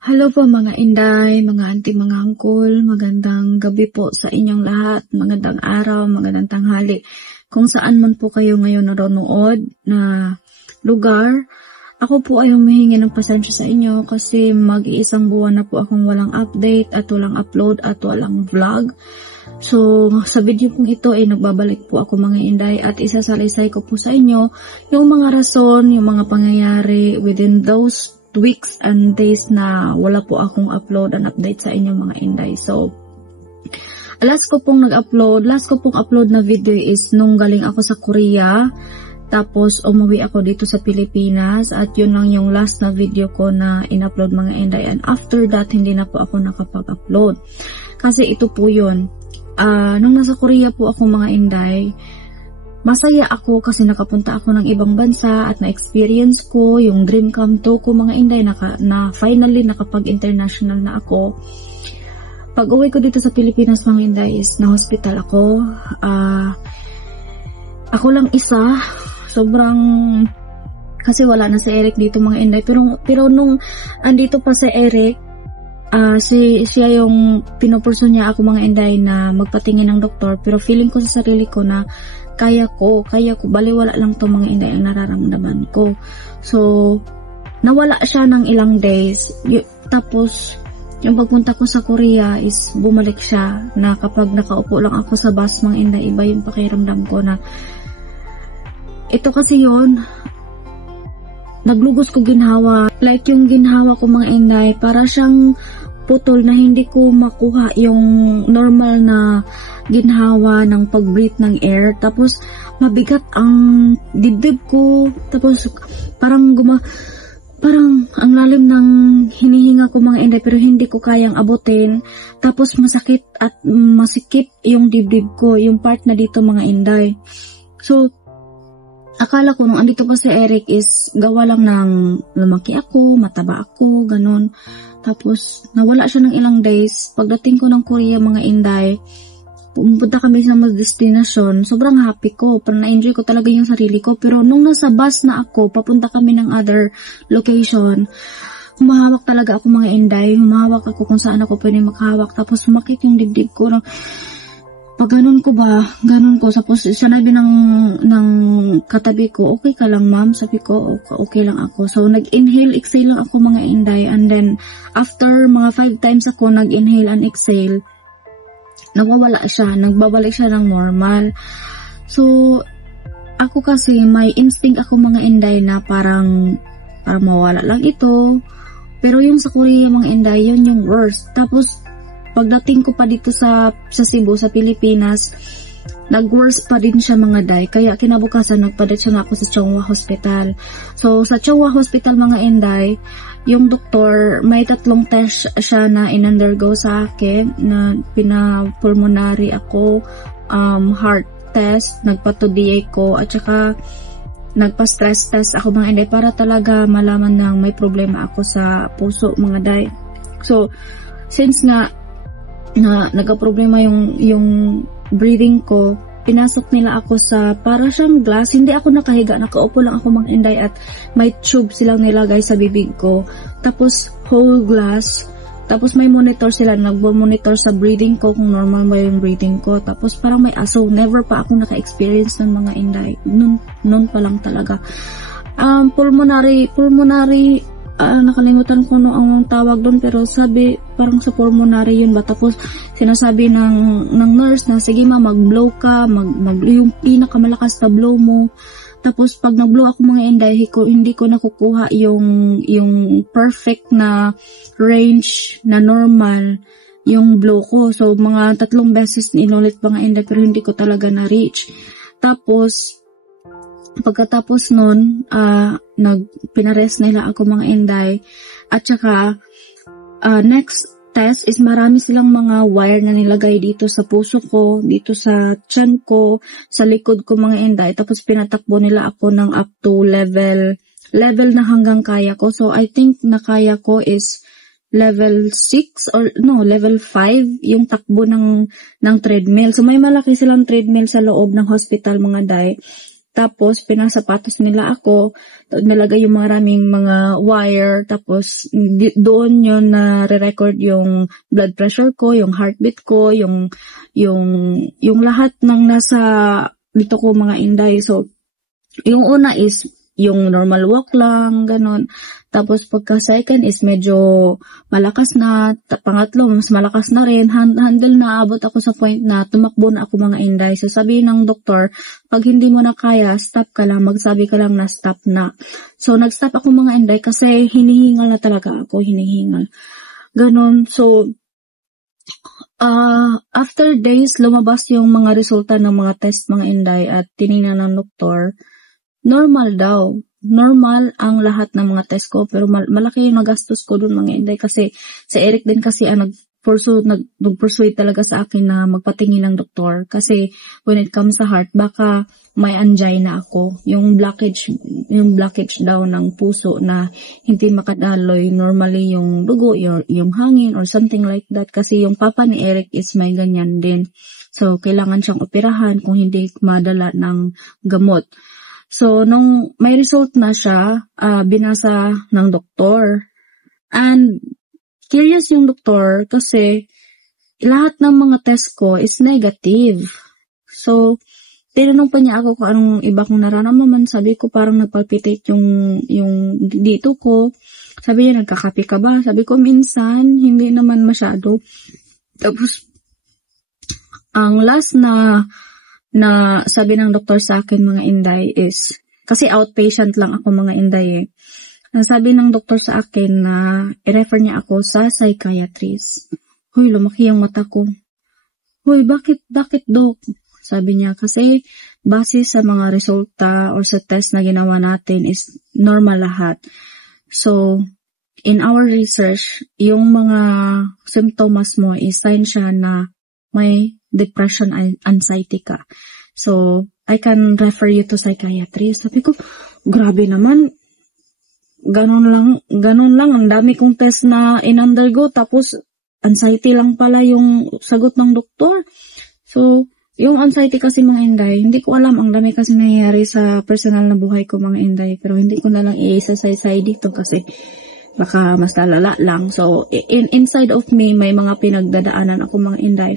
Hello po mga inday, mga auntie, mga uncle, magandang gabi po sa inyong lahat, magandang araw, magandang tanghali. Kung saan man po kayo ngayon nanonood na lugar, ako po ay humihingi ng pasensya sa inyo kasi mag-iisang buwan na po akong walang update at walang upload at walang vlog. So, sa video pong ito ay nagbabalik po ako mga inday at isasalaysay ko po sa inyo yung mga rason, yung mga pangyayari within those weeks and days na wala po akong upload and update sa inyo mga inday. So, last ko pong upload na video is nung galing ako sa Korea. Tapos, umuwi ako dito sa Pilipinas at yun lang yung last na video ko na in-upload mga inday. And after that, hindi na po ako nakapag-upload. Kasi ito po yun. Nung nasa Korea po ako mga inday, masaya ako kasi nakapunta ako ng ibang bansa at na-experience ko yung dream come true ko mga inday na finally nakapag-international na ako. Pag uwi ko dito sa Pilipinas mga inday is na-hospital ako. Ako lang isa. Sobrang kasi wala na si Eric dito mga inday. Pero nung andito pa si Eric, siya yung pinupurso niya ako mga inday na magpatingin ng doktor. Pero feeling ko sa sarili ko na kaya ko, baliwala lang to mga inday ang nararamdaman ko. So, nawala siya ng ilang days. Tapos, yung pagpunta ko sa Korea is bumalik siya na kapag nakaupo lang ako sa bus mga inday, iba yung pakiramdam ko na ito kasi yun, naglugos ko ginhawa. Like yung ginhawa ko mga inday, para siyang putol na hindi ko makuha yung normal na ginhawa ng pag-breathe ng air. Tapos, mabigat ang dibdib ko. Tapos, parang ang lalim ng hinihinga ko mga inday, pero hindi ko kayang abutin. Tapos, masakit at masikip yung dibdib ko, yung part na dito mga inday. So, akala ko nung andito pa si Eric is gawa lang ng lumaki ako, mataba ako, ganun. Tapos, nawala siya ng ilang days. Pagdating ko ng Korea mga inday, pumunta kami sa mga destination, sobrang happy ko, parang na-enjoy ko talaga yung sarili ko. Pero nung nasa bus na ako, papunta kami ng other location, humahawak talaga ako mga inday, humahawak ako kung saan ako pwede makahawak. Tapos sumakit yung dibdib ko. Pag ganun ko. Tapos sinabi ng katabi ko, okay ka lang ma'am? Sabi ko, okay lang ako. So nag-inhale, exhale lang ako mga inday. And then, after mga 5 times ako nag-inhale and exhale, nawawala siya, nagbabalik siya ng normal. So, ako kasi may instinct ako mga inday na parang mawala lang ito. Pero yung sa Korea mga inday, yun yung worst. Tapos, pagdating ko pa dito sa Cebu, sa Pilipinas, nag-worst pa din siya mga day. Kaya kinabukasan, nagpa-diretso na ako sa Chongwa Hospital. So, sa Chongwa Hospital mga inday, yung doktor, may 3 test siya na in-undergo sa akin, na pina-pulmonary ako, heart test, nagpa-2DA ko, at saka nagpa-stress test ako mga inday para talaga malaman na may problema ako sa puso mga day. So, since nga na nagka-problema yung breathing ko, pinasok nila ako sa para siyang glass. Hindi ako nakahiga, nakaupo lang ako mga inday at may tube silang nilagay sa bibig ko. Tapos whole glass. Tapos may monitor sila, nagbo-monitor sa breathing ko kung normal ba yung breathing ko. Tapos parang may aso, never pa ako naka-experience ng mga inday. Noon pa lang talaga. Pulmonary, nakalimutan ko ang tawag doon, pero sabi parang sa pulmonary yun ba. Tapos sinasabi ng nurse na sige ma, mag-blow ka, yung pinakamalakas na blow mo. Tapos pag nag-blow ako mga inday, hindi ko nakukuha yung perfect na range na normal yung blow ko. So mga 3 beses inulit mga inday, pero hindi ko talaga na-reach. Tapos pagkatapos nun, pinarest nila ako mga inday. At saka, next test is marami silang mga wire na nilagay dito sa puso ko, dito sa tiyan ko, sa likod ko mga inday. Tapos pinatakbo nila ako ng up to level na hanggang kaya ko. So, I think na kaya ko is level 6 or no, level 5 yung takbo ng treadmill. So, may malaki silang treadmill sa loob ng hospital mga day. Tapos, pinasapatos nila ako. Nilagay yung maraming mga wire. Tapos, doon yun na re-record yung blood pressure ko, yung heartbeat ko, yung lahat ng nasa dito ko mga inday. So, yung una is yung normal walk lang, ganon. Tapos pagka second is medyo malakas na, pangatlo mas malakas na rin, handle na, abot ako sa point na tumakbo na ako mga inday. So sabi ng doktor, pag hindi mo na kaya, stop ka lang, magsabi ka lang na stop na. So nag-stop ako mga inday kasi hinihingal na talaga ako, hinihingal. Ganon, so after days, lumabas yung mga resulta ng mga test mga inday at tiningnan ng doktor. Normal daw. Normal ang lahat ng mga test ko, pero malaki yung nagastos ko dun mga inday kasi si Eric din kasi ang nag-persuade talaga sa akin na magpatingin ng doktor kasi when it comes sa heart, baka may angina ako. Yung blockage daw ng puso na hindi makadaloy normally yung dugo, yung hangin or something like that kasi yung papa ni Eric is may ganyan din. So, kailangan siyang operahan kung hindi madala ng gamot. So, nung may result na siya, binasa ng doktor. And, curious yung doktor kasi lahat ng mga test ko is negative. So, tinanong pa niya ako kung anong iba kong nararamdaman. Sabi ko parang nagpalpitate yung dito ko. Sabi niya, nagkakape ka ba? Sabi ko, minsan, hindi naman masyado. Tapos, ang last na sabi ng doktor sa akin mga inday is, kasi outpatient lang ako mga inday eh. Sabi ng doktor sa akin na i-refer niya ako sa psychiatrist. Huy, lumaki yung mata ko. Huy, bakit dok? Sabi niya, kasi base sa mga resulta or sa test na ginawa natin is normal lahat. So, in our research, yung mga symptoms mo is sign siya na may depression and anxiety ka. So, I can refer you to psychiatrist. Sabi ko, grabe naman. Ganun lang. Ang dami kong test na in-undergo. Tapos, anxiety lang pala yung sagot ng doktor. So, yung anxiety kasi mga inday, hindi ko alam. Ang dami kasi nangyayari sa personal na buhay ko mga inday. Pero hindi ko na lang i-isa-say dito kasi baka mas lalala lang. So, inside of me, may mga pinagdadaanan ako mga inday.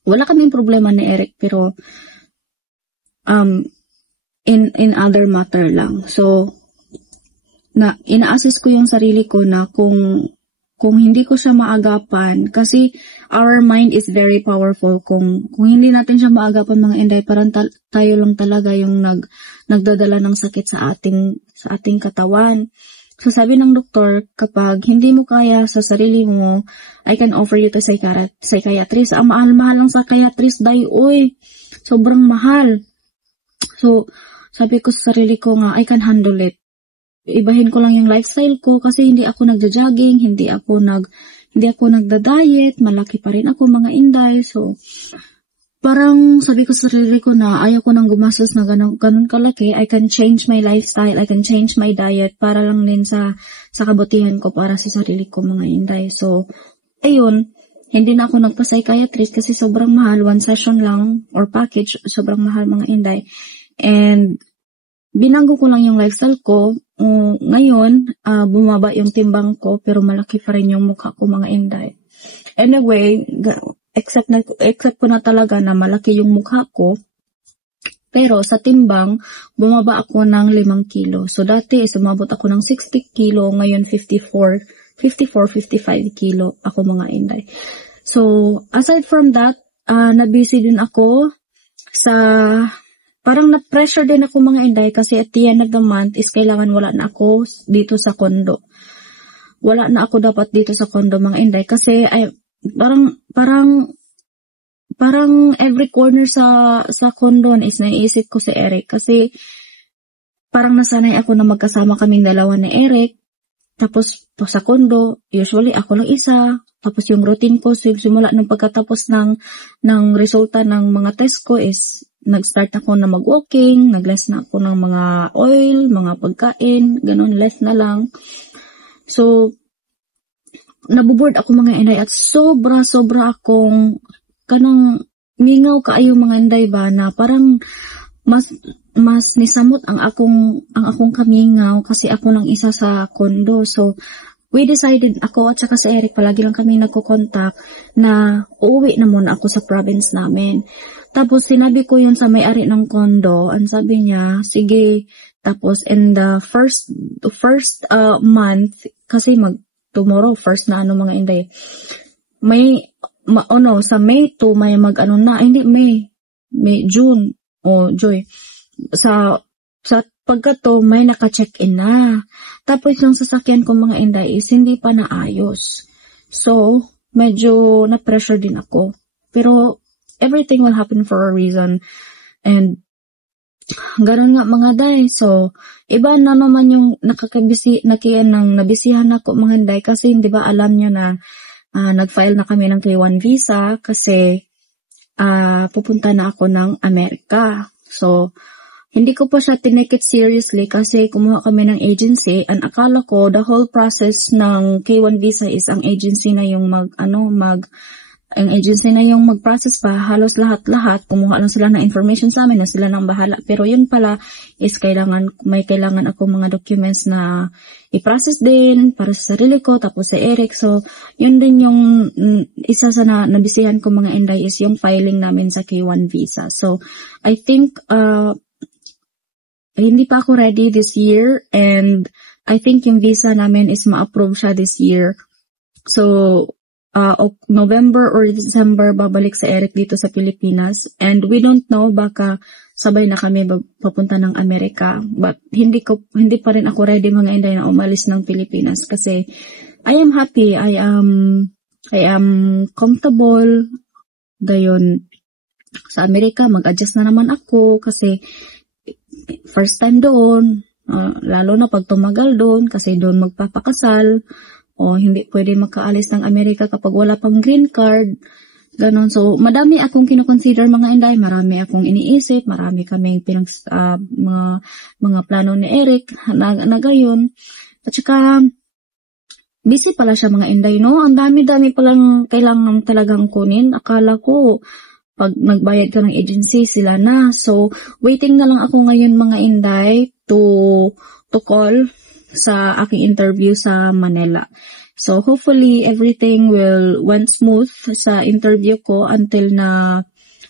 Wala kaming problema ni Eric pero in other matter lang. So ina-assess ko yung sarili ko na kung hindi ko siya maagapan kasi our mind is very powerful. Kung hindi natin siya maagapan mga inday, parang tayo lang talaga yung nagdadala ng sakit sa ating katawan. So sabi ng doktor, kapag hindi mo kaya sa sarili mo, I can offer you to psychiatrist. Ang mahal-mahal lang sa psychiatrist, oy. Sobrang mahal. So, sabi ko sa sarili ko nga, I can handle it. Ibahin ko lang yung lifestyle ko kasi hindi ako nagja-jogging, hindi ako nagda-diet, malaki pa rin ako mga inday. So, parang sabi ko sa sarili ko na ayaw ko nang gumastos na ganun kalaki. I can change my lifestyle, I can change my diet para lang din sa kabutihan ko para sa sarili ko mga inday. So, ayun, hindi na ako nagpa-psychiatrist kasi sobrang mahal, 1 session lang or package, sobrang mahal mga inday. And binanggo ko lang yung lifestyle ko. Ngayon, bumaba yung timbang ko pero malaki pa rin yung mukha ko mga inday. Anyway, except ko na talaga na malaki yung mukha ko. Pero sa timbang, bumaba ako ng 5 kilo. So dati sumabot ako ng 60 kilo, ngayon 54, 55 kilo ako mga inday. So aside from that, na-busy din ako sa, parang na-pressure din ako mga inday kasi at the end of the month is kailangan wala na ako dito sa condo. Wala na ako dapat dito sa condo mga inday kasi parang every corner sa condo is naiisip ko si Eric kasi parang nasanay ako na magkasama kaming dalawa ni Eric. Tapos sa condo, usually ako lang isa. Tapos yung routine ko simula nung pagkatapos ng resulta ng mga test ko is nag-start ako na mag-walking, nag-less na ako ng mga oil, mga pagkain, ganun, less na lang. So nabuboard ako mga inday at sobra akong kanang mingaw kaayo mga inday ba na parang mas nisamot ang akong kamingaw kasi ako lang isa sa kondo. So we decided, ako at saka si Eric, palagi lang kami nagko-contact na uuwi na muna ako sa province namin. Tapos sinabi ko yun sa may-ari ng kondo, ang sabi niya, sige. Tapos in the first month, kasi tomorrow, first na mga Inday, sa May 2, may hindi May, June, Joy. Sa pagkato, may naka-check-in na. Tapos yung sasakyan ko mga Inday is hindi pa naayos. So, medyo na-pressure din ako. Pero, everything will happen for a reason. And, ganun nga mga Day. So, iba na naman yung nabisihan ako mga Day. Kasi, di ba, alam nyo na, nag-file na kami ng K1 visa kasi, pupunta na ako ng Amerika. So, hindi ko pa siya tinake it seriously kasi kumuha kami ng agency. And akala ko, the whole process ng K1 visa is ang agency na yung mag-process pa. Halos lahat. Kumuha lang sila ng information sa amin na sila nang bahala. Pero yun pala is may kailangan ako mga documents na i-process din para sa sarili ko, tapos sa Eric. So, yun din yung isa sa nabisihan ko mga Inday is yung filing namin sa K1 visa. So, I think, hindi pa ako ready this year and I think yung visa namin is ma-approve siya this year. So, November or December babalik sa Eric dito sa Pilipinas and we don't know, baka sabay na kami papunta ng Amerika. But hindi pa rin ako ready mga Inday na umalis ng Pilipinas kasi I am happy, I am comfortable. Gayon sa Amerika mag-adjust na naman ako kasi first time doon, lalo na pag tumagal doon kasi doon magpapakasal o hindi pwede makaalis ng Amerika kapag wala pang green card. Ganon. So, madami akong kinoconsider mga Inday, marami akong iniisip, marami kaming mga plano ni Eric na gayon. At saka, busy pala siya mga Inday, no? Ang dami-dami palang kailangan talagang kunin. Akala ko, pag nagbayad ka ng agency, sila na. So, waiting na lang ako ngayon mga Inday to call sa aking interview sa Manila. So, hopefully, everything went smooth sa interview ko until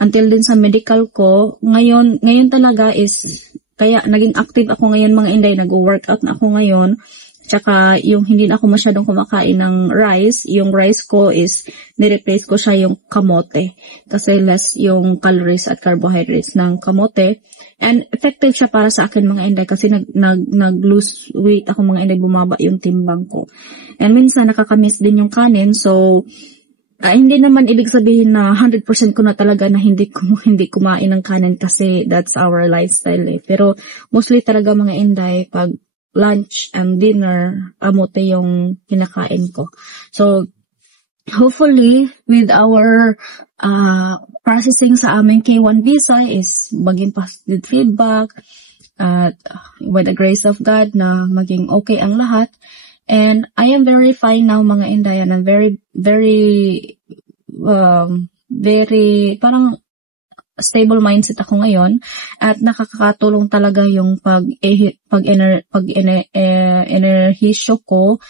din sa medical ko. Ngayon talaga is, kaya naging active ako ngayon mga Inday, nag-workout na ako ngayon. Tsaka, yung hindi na ako masyadong kumakain ng rice, yung rice ko is, nireplace ko siya yung kamote. Kasi less yung calories at carbohydrates ng kamote. And effective siya para sa akin mga Inday kasi nag-lose weight ako mga Inday, bumaba yung timbang ko. And minsan nakakamiss din yung kanin, so, hindi naman ibig sabihin na 100% ko na talaga na hindi kumain ng kanin kasi that's our lifestyle eh. Pero mostly talaga mga Inday, pag lunch and dinner, amote yung kinakain ko. So, hopefully, with our processing sa aming K1 visa is maging positive feedback at with the grace of God na maging okay ang lahat. And I am very fine now mga Inday, and I'm very, very, very, parang stable mindset ako ngayon at nakakatulong talaga yung enerhisyo ko,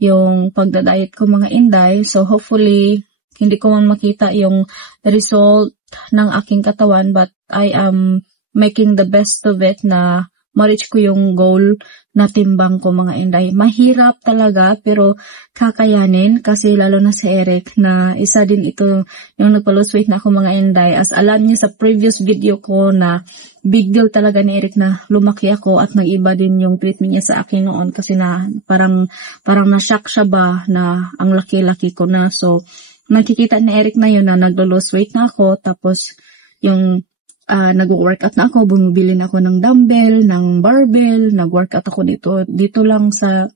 yung pagda-diet ko mga Inday. So hopefully hindi ko man makita yung result ng aking katawan, but I am making the best of it na ma-reach ko yung goal na timbang ko mga Inday. Mahirap talaga pero kakayanin kasi lalo na si Eric na isa din ito yung nagpa-lose weight na ako mga Inday. As alam niyo sa previous video ko na big deal talaga ni Eric na lumaki ako at nag-iba din yung treatment niya sa akin noon kasi na parang na-shock siya ba na ang laki-laki ko na. So nakikita ni Eric na yun na naglo-lose weight na ako tapos yung nag-workout na ako, bumibili na ako ng dumbbell, ng barbell, nag-workout ako dito lang sa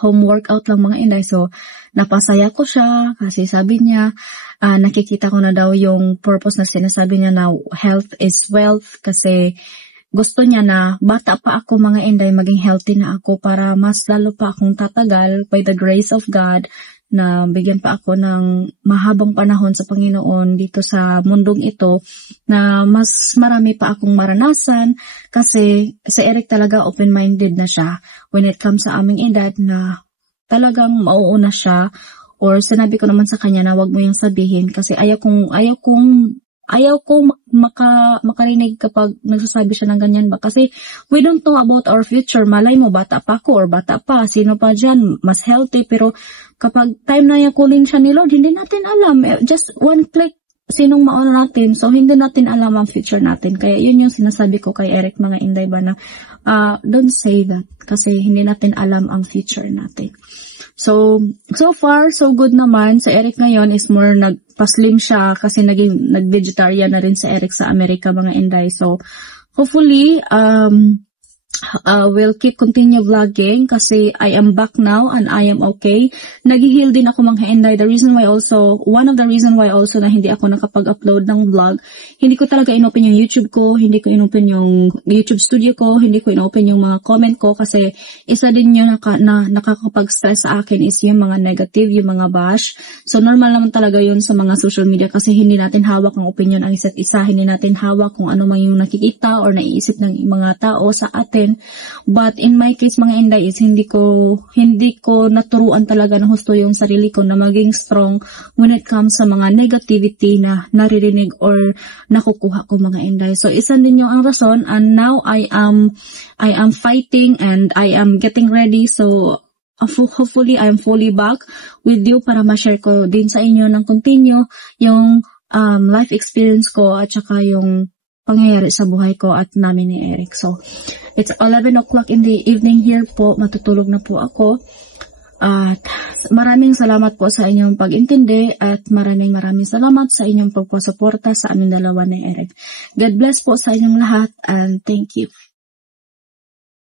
home workout lang mga Inday. So, napasaya ko siya kasi sabi niya, nakikita ko na daw yung purpose na sinasabi niya na health is wealth kasi gusto niya na bata pa ako mga Inday, maging healthy na ako para mas lalo pa akong tatagal by the grace of God na bigyan pa ako ng mahabang panahon sa Panginoon dito sa mundong ito, na mas marami pa akong maranasan, kasi si Eric talaga open-minded na siya when it comes sa aming edad, na talagang mauuna siya, or sinabi ko naman sa kanya na wag mo yung sabihin kasi ayaw kong makarinig kapag nagsasabi siya ng ganyan ba. Kasi we don't know about our future. Malay mo, bata pa ako or bata pa. Sino pa dyan, mas healthy. Pero kapag time na yakulin siya ni Lord, hindi natin alam. Just one click, sinong mauna natin. So, hindi natin alam ang future natin. Kaya yun yung sinasabi ko kay Eric, mga Inday ba, na don't say that. Kasi hindi natin alam ang future natin. So far, so good naman. Sa Eric ngayon is more nagpa-slim siya kasi nag-vegetarian na rin sa Eric sa Amerika, mga Inday. So, hopefully, will keep continue vlogging kasi I am back now and I am okay. Nag-heal din ako, mga Inday. One of the reason why also na hindi ako nakapag-upload ng vlog, hindi ko talaga inopen yung YouTube ko, hindi ko inopen yung YouTube studio ko, hindi ko inopen yung mga comment ko kasi isa din yung nakakapag-stress sa akin is yung mga negative, yung mga bash. So normal naman talaga yun sa mga social media kasi hindi natin hawak ang opinion ang isa't isa, hindi natin hawak kung ano man yung nakikita or naiisip ng mga tao sa atin. But in my case, mga Inday, is hindi ko naturuan talaga ng husto yung sarili ko na maging strong when it comes sa mga negativity na naririnig or nakukuha ko, mga Inday. So isa din yung ang rason, and now I am fighting and I am getting ready. So hopefully I am fully back with you para ma-share ko din sa inyo ng continue yung life experience ko at saka yung pangyayari sa buhay ko at namin ni Eric. So, it's 11 o'clock in the evening here po. Matutulog na po ako. At maraming salamat po sa inyong pag-intindi at maraming salamat sa inyong pagpasuporta sa aming dalawa ni Eric. God bless po sa inyong lahat and thank you.